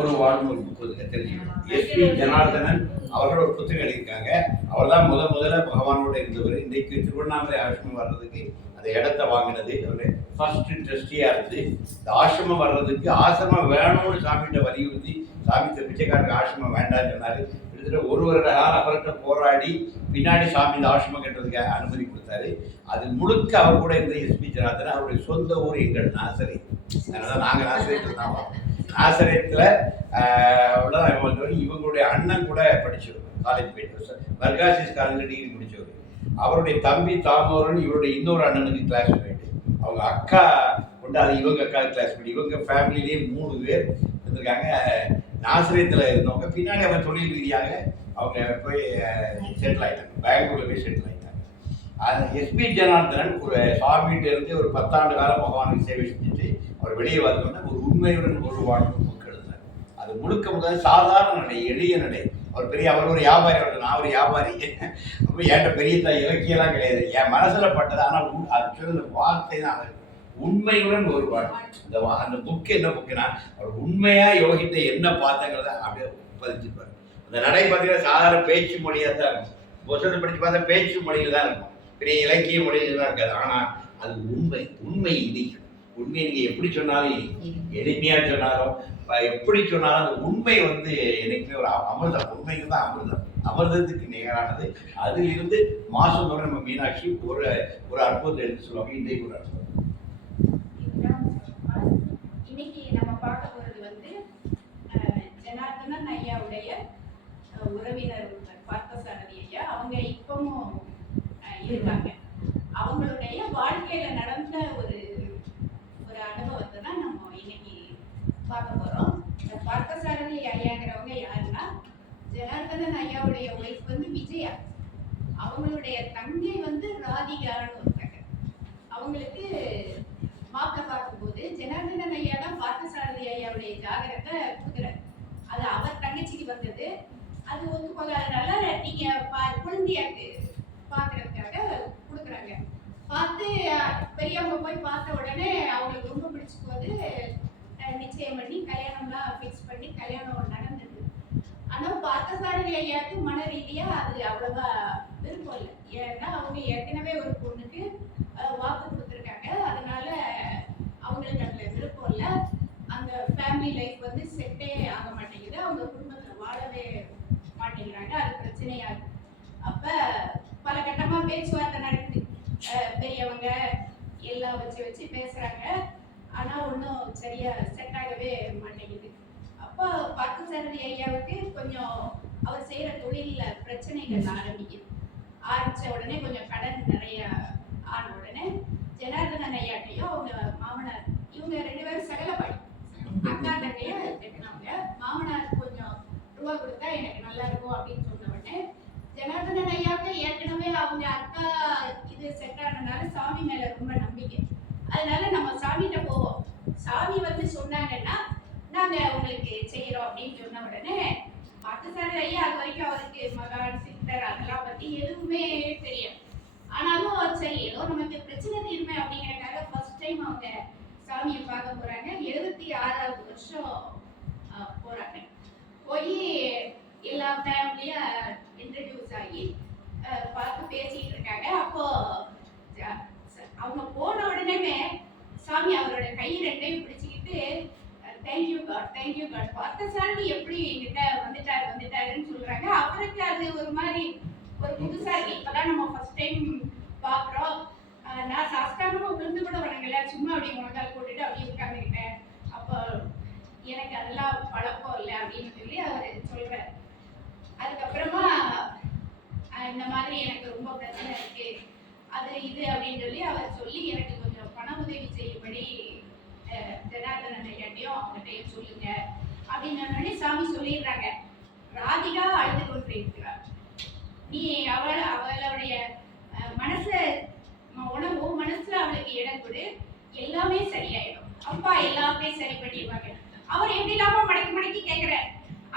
ஒரு வாழ்வு புத்தகத்தை தெரிஞ்சுக்கணும். எஸ்பி ஜனார்தனன் அவர்கள் ஒரு புத்தகம் எழுதியிருக்காங்க. அவர் தான் முதல்ல பகவானோட இருந்தவர். இன்றைக்கு திருவண்ணாமலை ஆசிரமம் வர்றதுக்கு அந்த இடத்த வாங்கினது அவருடைய ஃபர்ஸ்ட் ட்ரஸ்டியா இருந்து இந்த ஆசிரமம் வர்றதுக்கு ஆசிரமம் வேணும்னு சாமிகிட்ட வலியுறுத்தி சாமி பிச்சைக்காரருக்கு ஆசிரமம் வேண்டாம்னு சொன்னாரு. கிட்டத்தட்ட ஒரு வருட காலம் அவர்கிட்ட போராடி பின்னாடி சாமி இந்த ஆசிரமம் கட்டுறதுக்கு அனுமதி கொடுத்தாரு. அது முழுக்க அவர் கூட இருந்த எஸ்பி ஜனார்தனன் அவருடைய சொந்த ஊர் எங்கள் நாசரை. அதனால நாங்கள் நாசரேத்தில் தான் நாசரேத்தில் இவங்களுடைய அண்ணன் கூட படிச்சவர், காலேஜ் போயிட்டு பர்காசிஸ் காலேஜில் டிகிரி முடிச்சவர். அவருடைய தம்பி தாமோரன் இவருடைய இன்னொரு அண்ணனுக்கு கிளாஸ்மேட். அவங்க அக்கா கொண்டு அது இவங்க அக்கா கிளாஸ்மேட். இவங்க ஃபேமிலியிலேயே 3 பேர் இருந்திருக்காங்க. நாசரேத்தில் இருந்தவங்க பின்னாடி அவங்க தொழில் ரீதியாக அவங்க போய் செட்டில் ஆகிட்டாங்க, பெங்களூரில் போய் செட்டில் ஆகிட்டாங்க. எஸ்பி ஜனார்தனன் ஒரு சாமிகிட்ட இருந்து ஒரு 10 ஆண்டு காலம் பகவானுக்கு சேவை செஞ்சுட்டு அவர் வெளியே வந்தோடனே ஒரு உண்மையுடன் ஒரு வாழ்வு புக் எழுதினார். அது முழுக்க சாதாரண நடை, எளிய நடை. அவர் ஒரு வியாபாரி, நான் ஒரு வியாபாரி. அப்போ என்கிட்ட பெரிய இலக்கியெல்லாம் கிடையாது, என் மனசில் பட்டது. ஆனால் அது சொல்ல வார்த்தை தான் உண்மையுடன் ஒரு வாழ்வு. அந்த புக்கு என்ன புக்குன்னா அவர் உண்மையா யோகித்த என்ன பார்த்தங்கிறத அப்படியே பதிச்சுப்பார். அந்த நடை பார்த்தீங்கன்னா சாதாரண பேச்சு மொழியாக தான் இருக்கும். புத்தகத்தை படித்து பார்த்தா பேச்சு மொழியில் தான் இருக்கும், பெரிய இலக்கிய மொழியில் தான் இருக்காது. ஆனால் அது உண்மை இனிக்கும். உண்மையை நீங்கள் எப்படி சொன்னாலும் எளிமையாக சொன்னாலும் எப்படி சொன்னாலும் அந்த உண்மை எனக்குமே ஒரு அமிர்தம். உண்மைக்கு தான் அமிர்தம், அமிர்தத்துக்கு நிகரானது. அதிலிருந்து மாசம் தோறும் நம்ம மீனாட்சி ஒரு அற்புதத்தை எடுத்து சொல்லுவாங்க. இன்றைக்கு ஒரு அற்புதம். இன்னைக்கு நம்ம பார்க்க போறது ஜனார்தனன் ஐயாவுடைய உறவினர் பார்த்தசாரதி ஐயா. அவங்க இப்பவும் இருக்காங்க. அவங்களுடைய வாழ்க்கையில நடந்த ஒரு அனுபவத்தை தான் நம்ம இன்னைக்கு பார்க்க போறோம். பார்த்தசாரதி ஐயாங்கிறவங்க யாருன்னா, ஜனார்தனன் ஐயாவுடைய ஒய்ஃப் விஜயா. அவங்களுடைய தங்கை ராதிகான்னு ஒருத்தங்க. அவங்களுக்கு மாப்பிள்ளை பார்க்கும்போது ஜனார்தனன் ஐயா தான் பார்த்தசாரதி ஐயாவுடைய ஜாதகத்தை கொடுக்குறாரு. அது அவர் தங்கச்சிக்கு வந்தது. அது ஒத்து போகாதனால நீங்க குழந்தையாக்கு பார்க்கறதுக்காக கொடுக்குறாங்க. பார்த்து பெரியவங்க போய் பார்த்த உடனே அவங்களுக்கு ரொம்ப பிடிச்சி போது நிச்சயம் பண்ணி கல்யாணம்லாம் ஃபிக்ஸ் பண்ணி கல்யாணம் நடந்தது. ஆனால் பார்த்தசாரதி ஐயாவுக்கு மன ரீதியா அது அவ்வளவா விருப்பம் இல்லை. ஏன்னா அவங்க ஏற்கனவே ஒரு பொண்ணுக்கு வாக்கு கொடுத்துருக்காங்க. அதனால அவங்களுக்கு அதில் விருப்பம் இல்லை. அந்த ஃபேமிலி லைஃப் செட்டே ஆக மாட்டேங்குது. அவங்க குடும்பத்தில் வாழவே மாட்டேங்கிறாங்க. அது பிரச்சனையா இருக்கு. அப்ப பல கட்டமா பேச்சுவார்த்தை நடக்குது. பெரியவங்க எல்லாம் வச்சு பேசுறாங்க. ஆனா ஒன்றும் சரியா செட் ஆகவே மாட்டேங்குது. அப்போ பார்த்தசாரதி ஐயாவுக்கு கொஞ்சம் அவர் செய்யற தொழில பிரச்சனைகள் ஆரம்பிச்ச உடனே கொஞ்சம் கடன் நிறைய ஆன உடனே ஜனார்தனன் ஐயாட்டையும் அவங்க மாமனார், இவங்க 2 பேரும் சகலபாடி அக்கா தங்கைய கட்டினவங்க. மாமனார் கொஞ்சம் ரூபா கொடுத்தா எனக்கு நல்லா இருக்கும் அப்படின்னு சொன்ன உடனே ஜனார்தனன் ஐயாவுக்கு ஏற்கனவே அவங்க அக்கா இது செட் ஆனதுனால சாமி மேல ரொம்ப நம்பிக்கை. அதனால நம்ம சாமிகிட்ட போவோம். சாமி சொன்னாங்கன்னா நாங்க உங்களுக்கு செய்யறோம் அப்படின்னு சொன்ன உடனே பார்த்தசாரதி ஐயா அது வரைக்கும் அவருக்கு மகான் சித்தர் அதெல்லாம் பத்தி எதுவுமே தெரியும். ஆனாலும் சரி ஏதோ நமக்கு பிரச்சனை தீர்மை அப்படிங்கிறதுக்காக ஃபர்ஸ்ட் டைம் அவங்க சாமியை பார்க்க போறாங்க. 76வது வருஷம் போறாங்க. போய் எல்லா ஃபேமிலியா இன்ட்ரடியூஸ் ஆகி பார்த்து பேசிட்டு இருக்காங்க. அப்போ அவங்க போன உடனே சாமி அவரோட கை 2யும் பிடிச்சிக்கிட்டு தேங்க்யூ காட் பார்த்தசாரதி எப்படி என்கிட்ட வந்துட்டாருன்னு சொல்றாங்க. அவருக்கு அது ஒரு மாதிரி ஒரு புதுசா இருக்கு. இப்பதான் நம்ம ஃபர்ஸ்ட் டைம் பாக்குறோம். நான் சாஸ்தானமா விழுந்து கூட வணங்கல, சும்மா அப்படியே முழங்கால் போட்டுட்டு அப்படியே உட்கார்ந்துக்கிட்டேன். அப்போ எனக்கு அதெல்லாம் பழக்கம் இல்லை அப்படின்னு சொல்லி அவர் சொல்றாரு. அதுக்கப்புறமா இந்த மாதிரி எனக்கு ரொம்ப பிரச்சனை இருக்கு அது இது அப்படின்னு சொல்லி எனக்கு கொஞ்சம் பண உதவி செய்யும்படி ஜனார்தனன் ஐயாட்டையும் அவங்ககிட்டையும் சொல்லுங்க அப்படின்னு சாமி சொல்லிடுறாங்க. ராதிகா அழுது கொண்டிருக்கிறார். நீ அவளுடைய உன் மனசுல அவளுக்கு இடம் கொடு, எல்லாமே சரியாயிடும். அப்பா எல்லாமே சரி பண்ணிடுவாங்க. அவர் எப்படி இல்லாம மடக்கி கேட்கிறார்.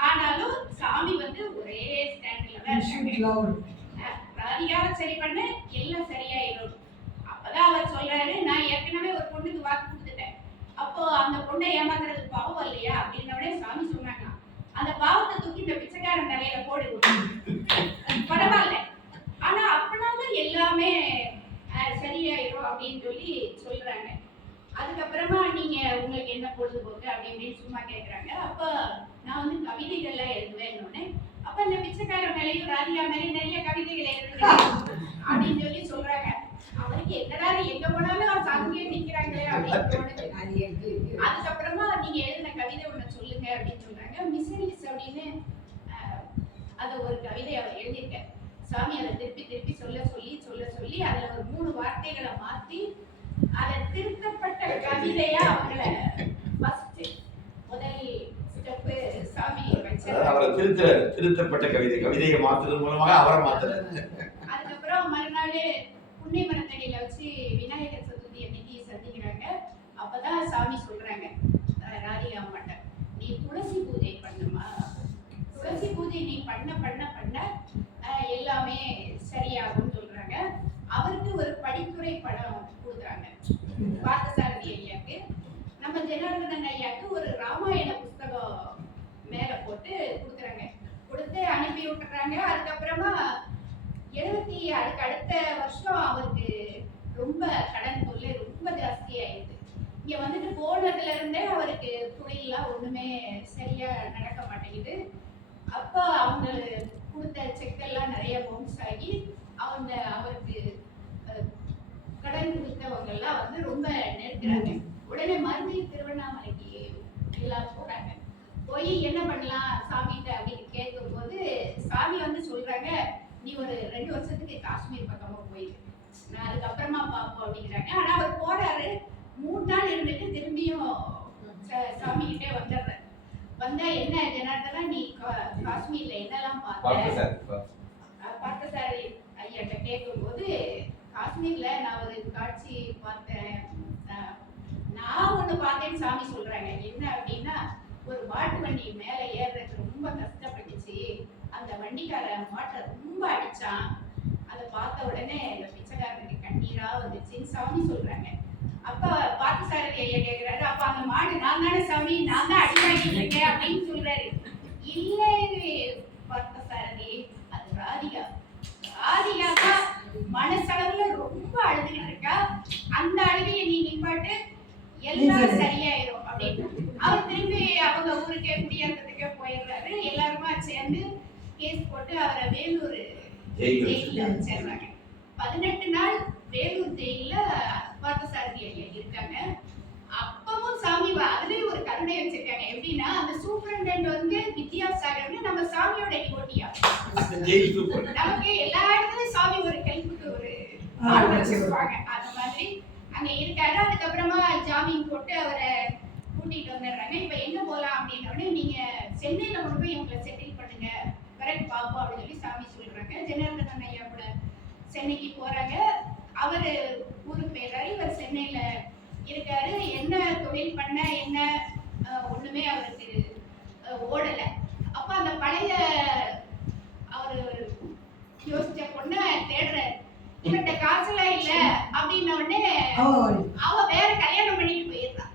ஆனாலும் சாமி ஒரே ஸ்டாண்ட்ல தான் இருக்காங்க. ராதிகாவை சரி பண்ண எல்லாம் சரியாயிடும். அப்பதான் அவர் சொல்றாரு, நான் ஏற்கனவே ஒரு பொண்ணுக்கு வாக்கு கொடுத்துட்டேன். அப்போ அந்த பொண்ணை ஏமாத்துறது பாவம் இல்லையா அப்படின்னோடனே சாமி சொன்னாங்க, விஷயமா கேட்குறாங்க. அப்போ நான் வந்து கவிதைகள்லாம் எழுதுவேன்னு, அப்போ இந்த பிச்சைக்கார மேலேயும் ராதிகா மேலேயும் நிறைய கவிதைகள் எழுதுங்க அப்படின்னு சொல்லி சொல்றாங்க. அவருக்கு என்னடா எங்க போனாலும் அங்கேயே நிக்கிறாங்களே அப்படின்னு தோணுது. அதுக்கப்புறமா நீங்க எழுதின கவிதை ஒண்ணு சொல்லுங்க அப்படின்னு சொல்றாங்க. மிஸ்ஸரிஸ் அப்படின்னு அது ஒரு கவிதை அவர் எழுதியிருக்கார். சாமி அதை திருப்பி திருப்பி சொல்ல சொல்லி அதுல ஒரு 3 வார்த்தைகளை மாத்தி அதை திருத்தப்பட்ட கவிதையா அவங்கள ஃபர்ஸ்ட் முதல் ஸ்டெப் சாமி வச்சாரு. அவரை திருத்தப்பட்ட கவிதையை மாத்துறது மூலமாக அவரை மாத்துறாரு. அதுக்கப்புறம் மறுநாள் புண்ணை மரத்தடியில வச்சு விநாயகர் சதுர்த்தி அன்னைக்கு சந்திக்கிறாங்க. அப்பதான் சாமி சொல்றாங்க ராதிகா அம்மாட்ட, நீ துளசி பூஜை பண்ணுமா, துளசி பூஜை நீ பண்ண பண்ண பண்ண எல்லாமே சரியாகும்னு சொல்றாங்க. அவருக்கு ஒரு படித்துறை படம் கொடுக்குறாங்க பார்த்தசாரதி ஐயாக்கு. நம்ம ஜனார்தனன் ஐயாக்கு ஒரு ராமாயண புஸ்தகம் மேல போட்டு கொடுக்குறாங்க. கொடுத்து அனுப்பி விட்டுறாங்க. அதுக்கப்புறமா அதுக்கு அடுத்த வருஷம் அவருக்கு ரொம்ப கடன் தொல்லை ரொம்ப ஜாஸ்தி ஆயிடுது. இங்க வந்துட்டு போனதுல இருந்தே அவருக்கு தொழிலெல்லாம் ஒண்ணுமே சரியா நடக்க மாட்டேங்குது. அப்ப அவங்க கொடுத்த செக்கெல்லாம் நிறைய பவுன்ஸ் ஆகி அவருக்கு கடன் கொடுத்தவங்க எல்லாம் வந்து ரொம்ப நெருக்கிறாங்க. உடனே மறுபடியும் திருவண்ணாமலைக்கு எல்லாம் போறாங்க. போய் என்ன பண்ணலாம் சாமிகிட்ட அப்படின்னு கேட்கும்போது சாமி வந்து சொல்றாங்க, நீ ஒரு 2 வருஷத்துக்கு காஷ்மீர் பக்கமா போயிரு, நான் அதுக்கப்புறமா பார்ப்போம் அப்படிங்கிறாங்க. ஆனா அவர் போறாரு. 3 நாள் இருந்துட்டு திரும்பியும் சாமி கிட்டே வந்துடுறாரு. வந்தா என்ன ஜனார்தனா நீ காஷ்மீர்ல என்னெல்லாம் பார்த்தசாரி ஐயாட்ட கேட்கும்போது, காஷ்மீர்ல நான் ஒரு காட்சி பார்த்தேன், நான் ஒண்ணு பார்த்தேன்னு சாமி சொல்றாங்க. என்ன அப்படின்னா, ஒரு மாட்டு வண்டி மேல ஏறுறதுக்கு ரொம்ப கஷ்டப்பட்டுச்சு. அந்த வண்டிக்கார மாட்டை ரொம்ப அடிச்சான். அதை பார்த்த உடனே இந்த பிச்சைக்காரனுக்கு கண்ணீரா வந்துச்சுன்னு சாமி சொல்றாங்க. அப்ப பார்த்தசாரதி ஐயா கேட்கிறாரு, அப்ப அந்த மாடு நான் தானே சாமி, நான் தான் அடி வாங்கிட்டு இருக்கேன் அப்படின்னு சொல்றாரு. இல்லை பார்த்தசாரதி, அது ராதிகா. ராதிகா தான் மனசளவுல ரொம்ப அழுதுகிட்டு இருக்கா. அந்த அழுகையை நீ நிப்பாட்டு, எல்லாம் சரியாயிரும் அப்படின்னு. அவர் திரும்பி அவங்க ஊருக்கே குடியேறதுக்கே போயிடுறாரு. எல்லாருமா சேர்ந்து கேஸ் போட்டு அவரை வேலூர் ஜெயில வச்சிடுறாங்க. 18 நாள் வேலூர் ஜெயில பார்த்தசாரதி ஐயா இருக்காங்க. அப்பவும் சாமி அதுலயும் ஒரு கருணை வச்சிருக்காங்க. எப்படின்னா, அந்த சூப்பரண்டன்ட் வந்து வித்யாசாகர்னு நம்ம சாமியோட டிவோட்டியா, நமக்கு எல்லா இடத்துலயும் சாமி ஒரு ஹெல்ப்புக்கு ஒரு ஆள் வச்சிருப்பாங்க. அந்த மாதிரி அங்க இருக்காரு. அதுக்கப்புறமா ஜாமீன் போட்டு அவரை கூட்டிட்டு வந்துடுறாங்க. இப்ப எங்க போலாம் அப்படின்னோடனே, நீங்க சென்னையில கொண்டு போய் இவங்களை செட்டில் பண்ணுங்க, கரெக்ட் பாப்போம் அப்படின்னு சொல்லி சாமி சொல்றாங்க. ஜனார்தனன் ஐயா கூட சென்னைக்கு போறாங்க. அவரு ஊருக்கு போயிடுறாரு. இவர் சென்னையில இருக்காரு. என்ன தொழில் பண்ண என்ன ஒண்ணுமே அவருக்கு ஓடல. அப்ப அந்த பழைய அவரு யோசிச்ச பொண்ண தேடுறாரு. இவர்கிட்ட காசுலாம் இல்ல அப்படின்ன உடனே அவ வேற கல்யாணம் பண்ணிட்டு போயிடுறான்.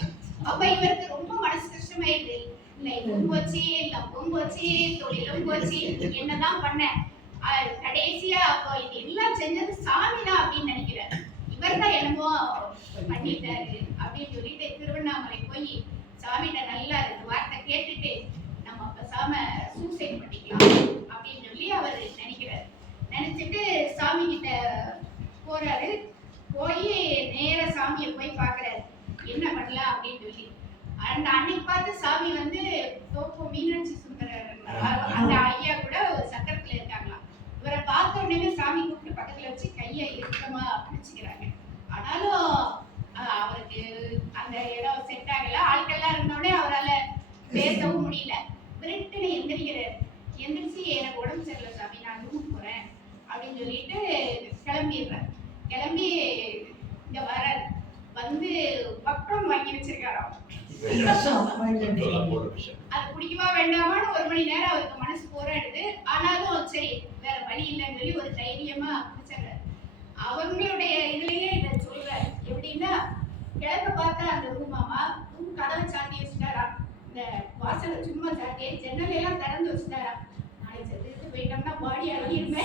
அப்ப இவருக்கு ரொம்ப மனசு கஷ்டமாயிடுது. இல்லை போச்சு, லவ்வும் போச்சு, தொழிலும் போச்சு, என்னதான் பண்ண. கடைசியா அப்போ இது எல்லாம் செஞ்சது சாமி தான் அப்படின்னு நினைக்கிறார். இவர் தான் என்னமோ பண்ணிட்டாரு அப்படின்னு சொல்லிட்டு திருவண்ணாமலை போய் சாமிகிட்ட நல்லா 2 வார்த்தை கேட்டுட்டு, நம்ம பேசாம சூசைட் பண்ணிக்கலாம் அப்படின்னு சொல்லி அவர் நினைக்கிறார். நினைச்சிட்டு சாமி கிட்ட போறாரு. போய் நேர சாமியை போய் பாக்குறாரு, என்ன பண்ணலாம் அப்படின்னு சொல்லி. அந்த அன்னைக்கு பார்த்து சாமி வந்து தோப்பு மீனாட்சி சுந்தரர் அந்த ஐயா கூட ஒரு சக்கரத்துல இருக்காங்களாம். இவரை பார்த்த உடனே சாமி கூப்பிட்டு பக்கத்துல வச்சு கையை இறுக்கமா பிடிச்சுக்கிறாங்க. ஆனாலும் அவருக்கு அந்த இடம் செட் ஆகல. ஆட்கள்லாம் இருந்தோடனே அவரால் பேசவும் முடியல. பிரிட்டுன்னு எந்திரிக்கிறார். எந்திரிச்சு, எனக்கு உடம்பு சரியில்லை சாமி, நான் ரூம் போறேன் அப்படின்னு சொல்லிட்டு கிளம்பிடுறார். கிளம்பி இங்க வர வந்து பக்கம் வாங்கி வச்சிருக்காராம். அது குடிக்கவா வேண்டாமான்னு 1 மணி நேரம் அவருக்கு மனசு போராடுது. ஆனாலும் சரி வேற வழி இல்லைன்னு சொல்லி ஒரு தைரியமா பிடிச்சாரு. அவங்களுடைய இதுலயே இதை சொல்றாரு. எப்படின்னா, கிழக்க பார்த்தா அந்த ரூமாமா, ரூம் கதவை சாத்தி வச்சுட்டாரா, இந்த வாசலை சும்மா சாத்தி ஜன்னலை எல்லாம் திறந்து வச்சுட்டாரா. நாளைக்கு செத்துட்டு போயிட்டோம்னா பாடி அழுகிருமே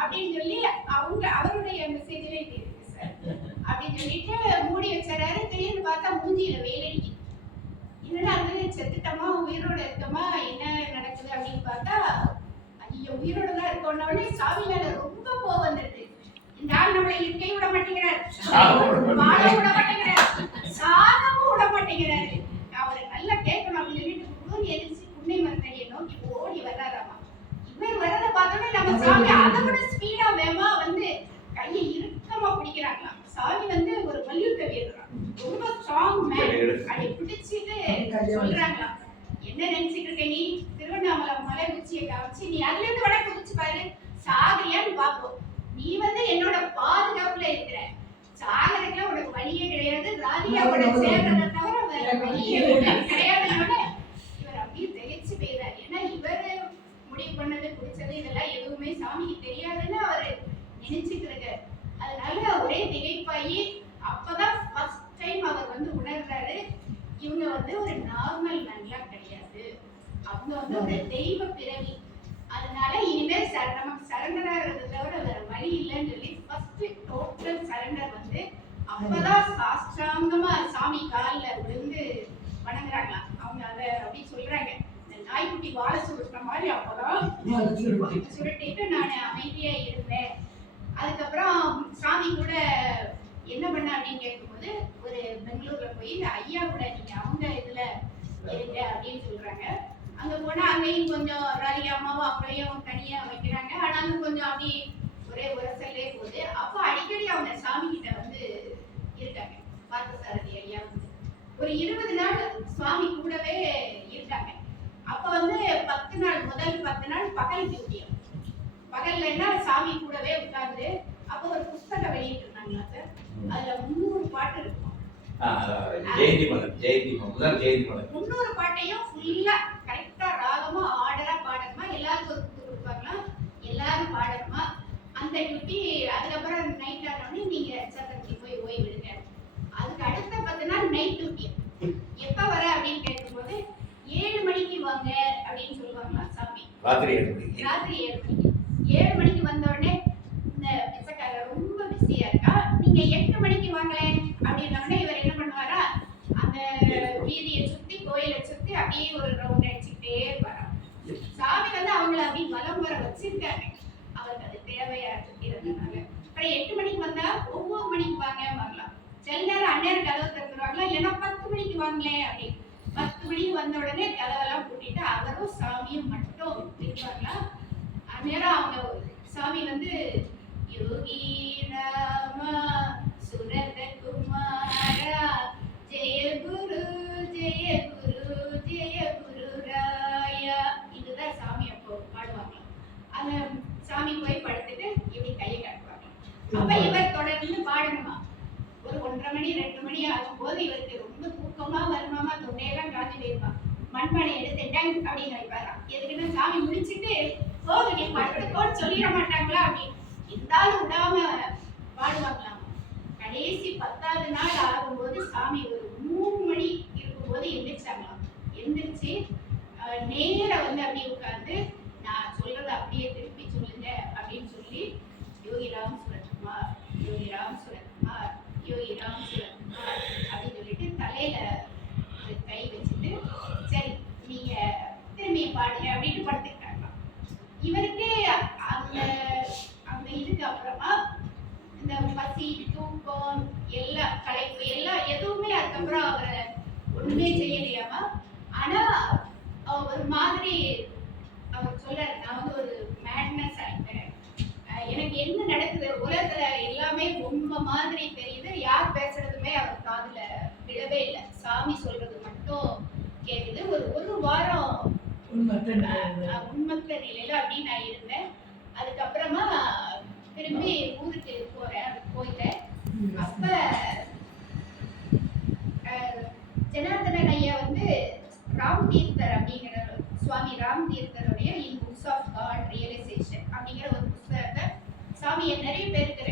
அப்படின்னு சொல்லி அவருடைய மெசேஜ்ல இது இருக்கு சார். அப்படின்னு சொல்லிட்டு மூடி வச்சிடறாரு. திடீர்னு பார்த்தா மூஞ்சியில வெயில் அடிக்குது. என்னடா அது, செத்துட்டோமா உயிரோட இருக்கோமா என்ன நடக்குது அப்படின்னு பார்த்தா, ஐயோ உயிரோட தான் இருக்கோம்ன உடனே சாமி மேல ரொம்ப கோவம் வந்துடுது. இந்த ஆள் நம்மளை இருக்கை விட மாட்டேங்கிறார், வாழ விட மாட்டேங்கிறார், சாதமும் விட மாட்டேங்கிறாரு. அவரை நல்லா கேட்கணும் அப்படின்னு சொல்லிட்டு குடும்பம் எரிச்சு புண்ணை மரத்தடியை நோக்கி ஓடி வர்றாராமா. இவர் வர்றதை பார்த்தோன்னே நம்ம சாமி அதை விட ஸ்பீடா வேகமா வந்து கையை இறுக்கமா பிடிக்கிறாங்களாம். சாமி வந்து ஒரு மல்யுத்த வீரர், ரொம்ப ஸ்ட்ராங் மேன். அதை பிடிச்சிட்டு சொல்றாங்களாம், என்ன நினைச்சிட்டு இருக்க நீ, திருவண்ணாமலை மலை உச்சியை காமிச்சு நீ அதுல இருந்து வட குதிச்சு பாரு, சாகரியான்னு பாப்போம். நீ வந்து என்னோட பாதுகாப்புல இருக்கிற, சாகரத்துல உனக்கு வழியே கிடையாது, ராதிகாவோட சேர்றதை தவிர வேற வழியே கிடையாதுன்னு இவர் அப்படியே திகைச்சு போயிறாரு. ஏன்னா இவர் முடிவு பண்ணது குடிச்சது இதெல்லாம் எதுவுமே சாமிக்கு தெரியாதுன்னு அவரு நினைச்சிட்டு இருக்காரு. அதனால ஒரே திகைப்பாயி அப்பதான் ஃபர்ஸ்ட் டைம் அவர் வந்து உணர்றாரு, இவங்க வந்து ஒரு நார்மல் மேன்லாம் கிடையாது, அவங்க வந்து ஒரு தெய்வ பிறவி. அதனால இனிமேல் நமக்கு சரண்டர் ஆகிறது தவிர வேற வழி இல்லைன்னு சொல்லி ஃபர்ஸ்ட் டோட்டல் சரண்டர் வந்து அப்பதான் சாஷ்டாங்கமா சாமி காலில் விழுந்து வணங்குறாங்களாம். அவங்க அதை அப்படி சொல்றாங்க, இந்த நாய்க்குட்டி வாழை சுருட்டுற மாதிரி அப்பதான் சுருட்டிட்டு நான் அமைதியா இருந்தேன். அதுக்கப்புறம் சாமி கூட என்ன பண்ண அப்படின்னு கேட்கும்போது, ஒரு பெங்களூர்ல போய் ஐயா கூட நீங்க அவங்க இதுல இருங்க அப்படின்னு சொல்றாங்க. அங்க போனா அங்கேயும் கொஞ்சம் ராதிகா அம்மாவும் அப்பளையும் தனியா வைக்கிறாங்க. ஆனாலும் கொஞ்சம் அப்படி ஒரே உரசல்லே போகுது. அப்போ அடிக்கடி அவங்க சாமி கிட்ட வந்து இருக்காங்க. பார்த்தசாரதி ஐயா வந்து ஒரு 20 நாள் சுவாமி கூடவே இருக்காங்க. அப்ப வந்து 10 நாள் முதல் 10 நாள் பகல் டியூட்டியும், பகல்ல எல்லாம் சாமி கூடவே உட்கார்ந்து அப்போ ஒரு புஸ்தகம் வெளியிட்டு இருந்தாங்களா சார், அதுல 300 பாட்டு இருக்கும். ஜெயந்தி மலர், ஜெயந்தி முதல் ஜெயந்தி மலர் 300 பாட்டையும் ஃபுல்லா கரெக்டா ராகமா ஆர்டரா பாடணுமா, எல்லாருக்கும் ஒரு புக்கு கொடுப்பாங்களா, எல்லாரும் பாடணுமா அந்த டியூட்டி. அதுக்கப்புறம் நைட் ஆனோடனே நீங்க சத்திரத்துக்கு போய் ஓய்வு விடுங்க. அதுக்கு அடுத்த 10 நாள் நைட் டியூட்டி. எப்ப வர அப்படின்னு கேட்கும்போது 7 மணிக்கு வாங்க அப்படின்னு சொல்லுவாங்களா சாமி. ராத்திரி 7 மணிக்கு. ராத்திரி 7 மணிக்கு. 7 மணிக்கு வந்த உடனே இந்த பிச்சைக்காரர் ரொம்ப பிஸியா இருக்கா, நீங்க 8 மணிக்கு வாங்களேன் அப்படின்னோடனே இவர் என்ன பண்ணுவாரா, அந்த வீதியை சுத்தி கோயிலை சுத்தி அப்படியே ஒரு ரவுண்ட் அடிச்சுக்கிட்டே இருப்பாராம். சாமி வந்து அவங்கள அப்படி வலம் வர வச்சிருக்காங்க, அவருக்கு அது தேவையா இருக்கிறதுனால. அப்புறம் 8 மணிக்கு வந்தா 9 மணிக்கு வாங்க வாங்கலாம், சில நேரம் அந்நேரம் கதவை திறந்துருவாங்களா, இல்லைன்னா 10 மணிக்கு வாங்களேன் அப்படின்னு. 10 மணிக்கு வந்த உடனே கதவெல்லாம் கூட்டிட்டு அவரும் சாமியும் மட்டும் இருப்பாங்களா. அந்நேரம் அவங்க சாமி வந்து யோகி ராமா சுரத குமாரா ஜெய குரு ஜெய குரு ஜெய குரு ராயா, இதுதான் சாமி அப்போ பாடுவாங்க. அந்த சாமி போய் படுத்துட்டு இப்படி கையை காட்டுவாங்க. அப்ப இவர் தொடர்ந்து பாடணுமா. ஒரு 1:30 மணி 2 மணி ஆகும்போது இவருக்கு ரொம்ப தூக்கமா வருமாமா, தொண்டையெல்லாம் காஞ்சி போயிருப்பான். மண்பானை எடுத்து டங் அப்படின்னு வைப்பாராம். எதுக்குன்னா சாமி முடிச்சுட்டு போக நீ படுத்துக்கோன்னு சொல்லிட மாட்டாங்களா அப்படின்னு. இருந்தாலும் விடாம பாடுவாங்களாம். கடைசி 10வது நாள் ஆகும்போது சாமி ஒரு 3 மணி இருக்கும்போது எந்திரிச்சாங்களாம். எந்திரிச்சு நேரா வந்து அப்படியே உட்கார்ந்து நான் சொல்றத அப்படியே திருப்பி சொல்லுங்க அப்படின்னு சொல்லி யோகி ராம் சுரத்குமார், யோகி ராம் சுரத்குமார், யோகி ராம் சுரத்குமார் அப்படின்னு சொல்லிட்டு தலையில கை வச்சுட்டு சரி நீங்க திரும்பி பாடுங்க அப்படின்னு படுத்துக்கிட்டாங்களாம். இவருக்கு அந்த அந்த இதுக்கு அப்புறமா இந்த பசி தூக்கம் எல்லா களைப்பு எல்லாம் எதுவுமே அதுக்கப்புறம் அவரை ஒண்ணுமே செய்யலையாமா. ஆனா ஒரு மாதிரி அவர் சொல்றாரு, நான் வந்து ஒரு மேட்னஸ் ஆயிட்டேன், எனக்கு என்ன நடக்குது உலகத்துல எல்லாமே பொம்மை மாதிரி தெரியுது, யார் பேசுறதுமே அவர் காதுல விழவே இல்லை, சாமி சொல்றது மட்டும் கேக்குது. ஒரு வாரம் உண்மத்த நிலையில அப்படின்னு நான் இருந்தேன். அதுக்கப்புறமா திரும்பி ஊருக்கு போயிட்டேன். அப்ப ஜனார்தனன் ஐயா வந்து ராம் தீர்த்தர் அப்படிங்கிற சுவாமி ராம் தீர்த்தருடைய in books of God realization அப்படிங்கிற ஒரு புத்தகத்தை சாமி நிறைய பேருக்கு